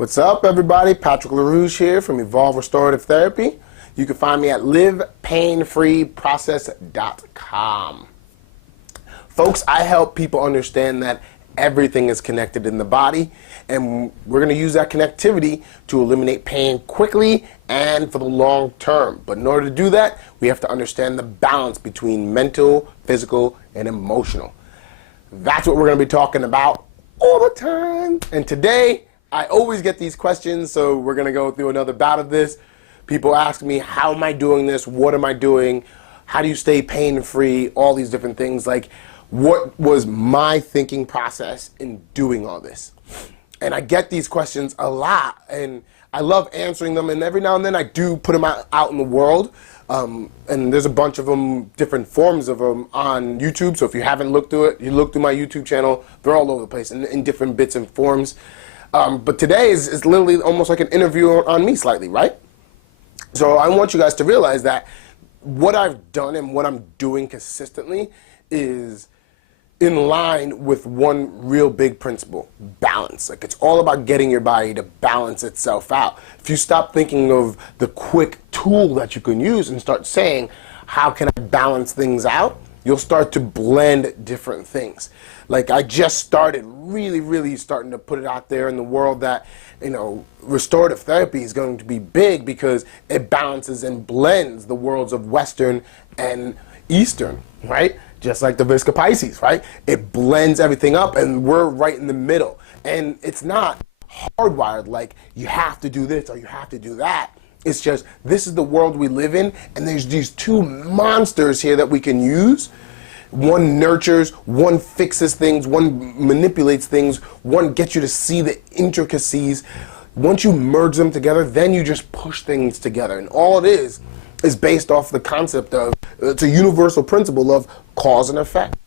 What's up, everybody? Patrick LaRouche here from Evolve Restorative Therapy. You can find me at livepainfreeprocess.com. Folks, I help people understand that everything is connected in the body, and we're going to use that connectivity to eliminate pain quickly and for the long term. But in order to do that, we have to understand the balance between mental, physical, and emotional. That's what we're going to be talking about all the time. And today, I always get these questions, so we're going to go through another bout of this. People ask me, how am I doing this? What am I doing? How do you stay pain-free? All these different things. Like, what was my thinking process in doing all this? And I get these questions a lot, and I love answering them, and every now and then I do put them out in the world. And there's a bunch of them, different forms of them on YouTube, so if you haven't looked through it, you look through my YouTube channel, they're all over the place in different bits and forms. But today is literally almost like an interview on me slightly, right? So I want you guys to realize that what I've done and what I'm doing consistently is in line with one real big principle: balance. Like, it's all about getting your body to balance itself out. If you stop thinking of the quick tool that you can use and start saying, how can I balance things out? You'll start to blend different things. Like, I just started really starting to put it out there in the world that, you know, restorative therapy is going to be big because it balances and blends the worlds of Western and Eastern, right? Just like the Visca Pisces, right? It blends everything up, and we're right in the middle. And it's not hardwired like you have to do this or you have to do that. It's just, this is the world we live in, and there's these two monsters here that we can use. One nurtures, one fixes things, one manipulates things, one gets you to see the intricacies. Once you merge them together, then you just push things together. And all it is based off the concept of, it's a universal principle of cause and effect.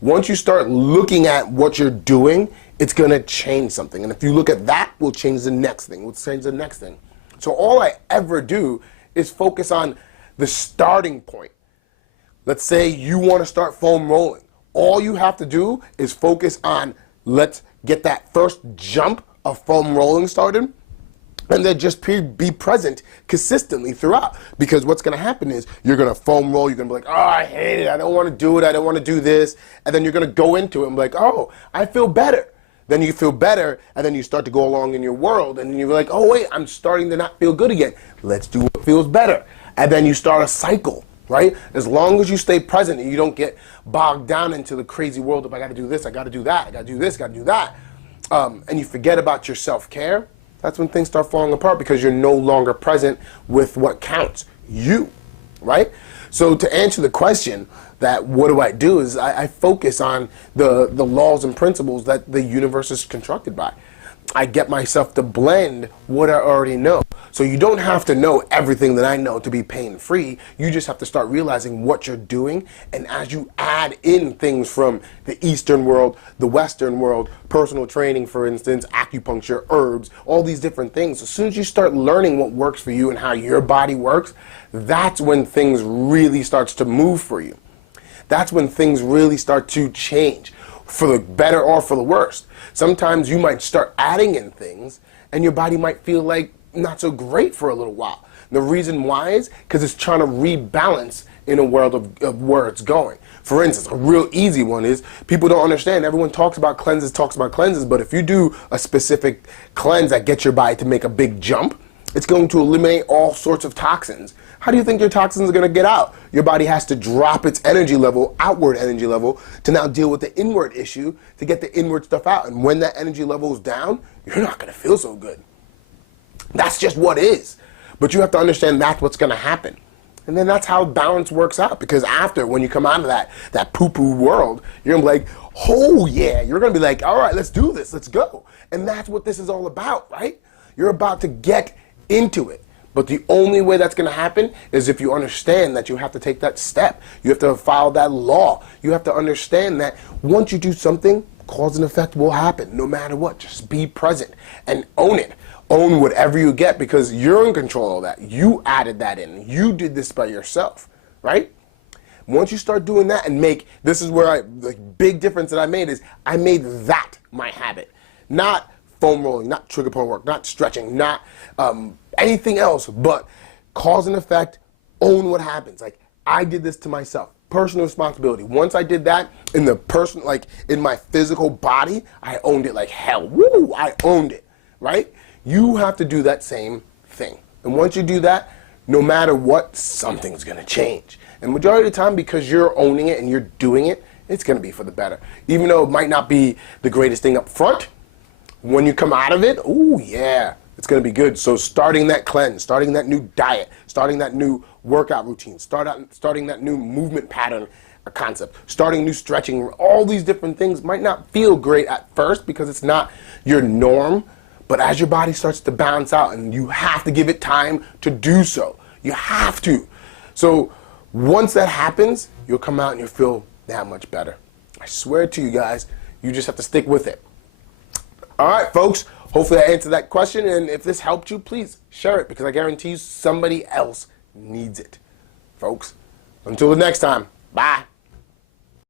Once you start looking at what you're doing, it's going to change something. And if you look at that, we'll change the next thing. We'll change the next thing. So all I ever do is focus on the starting point. Let's say you want to start foam rolling. All you have to do is focus on, let's get that first jump of foam rolling started, and then just be present consistently throughout. Because what's going to happen is you're going to foam roll. You're going to be like, oh, I hate it. I don't want to do it. I don't want to do this. And then you're going to go into it and be like, oh, I feel better. Then you feel better, and then you start to go along in your world, and you're like, oh wait, I'm starting to not feel good again. Let's do what feels better. And then you start a cycle, right? As long as you stay present and you don't get bogged down into the crazy world of, I gotta do this, I gotta do that, I gotta do this, I gotta do that, and you forget about your self-care, that's when things start falling apart, because you're no longer present with what counts, you, right? So to answer the question, that what do I do, is I focus on the laws and principles that the universe is constructed by. I get myself to blend what I already know. So you don't have to know everything that I know to be pain-free. You just have to start realizing what you're doing. And as you add in things from the Eastern world, the Western world, personal training, for instance, acupuncture, herbs, all these different things, as soon as you start learning what works for you and how your body works, that's when things really starts to move for you. That's when things really start to change, for the better or for the worse. Sometimes you might start adding in things, and your body might feel like not so great for a little while. The reason why is because it's trying to rebalance in a world of where it's going. For instance, a real easy one is, people don't understand, everyone talks about cleanses, but if you do a specific cleanse that gets your body to make a big jump, it's going to eliminate all sorts of toxins. How do you think your toxins are going to get out? Your body has to drop its energy level, outward energy level, to now deal with the inward issue to get the inward stuff out. And when that energy level is down, you're not going to feel so good. That's just what is. But you have to understand that's what's going to happen. And then that's how balance works out. Because after, when you come out of that poo-poo world, you're going to be like, oh yeah. You're going to be like, all right, let's do this. Let's go. And that's what this is all about, right? You're about to get into it. But the only way that's going to happen is if you understand that you have to take that step. You have to follow that law. You have to understand that once you do something, cause and effect will happen no matter what. Just be present and own it. Own whatever you get, because you're in control of that. You added that in. You did this by yourself, right? Once you start doing that and this is where the big difference that I made is I made that my habit. Not foam rolling, not trigger point work, not stretching, not anything else, but cause and effect, own what happens. Like, I did this to myself. Personal responsibility. Once I did that in the person, like in my physical body, I owned it like hell. Woo! I owned it, right? You have to do that same thing. And once you do that, no matter what, something's gonna change. And majority of the time, because you're owning it and you're doing it, it's gonna be for the better. Even though it might not be the greatest thing up front, when you come out of it, ooh, yeah, it's gonna be good. So starting that cleanse, starting that new diet, starting that new workout routine, starting that new movement pattern concept, starting new stretching, all these different things might not feel great at first because it's not your norm, but as your body starts to balance out, and you have to give it time to do so. You have to. So once that happens, you'll come out and you'll feel that much better. I swear to you guys, you just have to stick with it. All right, folks. Hopefully I answered that question, and if this helped you, please share it because I guarantee you somebody else needs it. Folks, until the next time.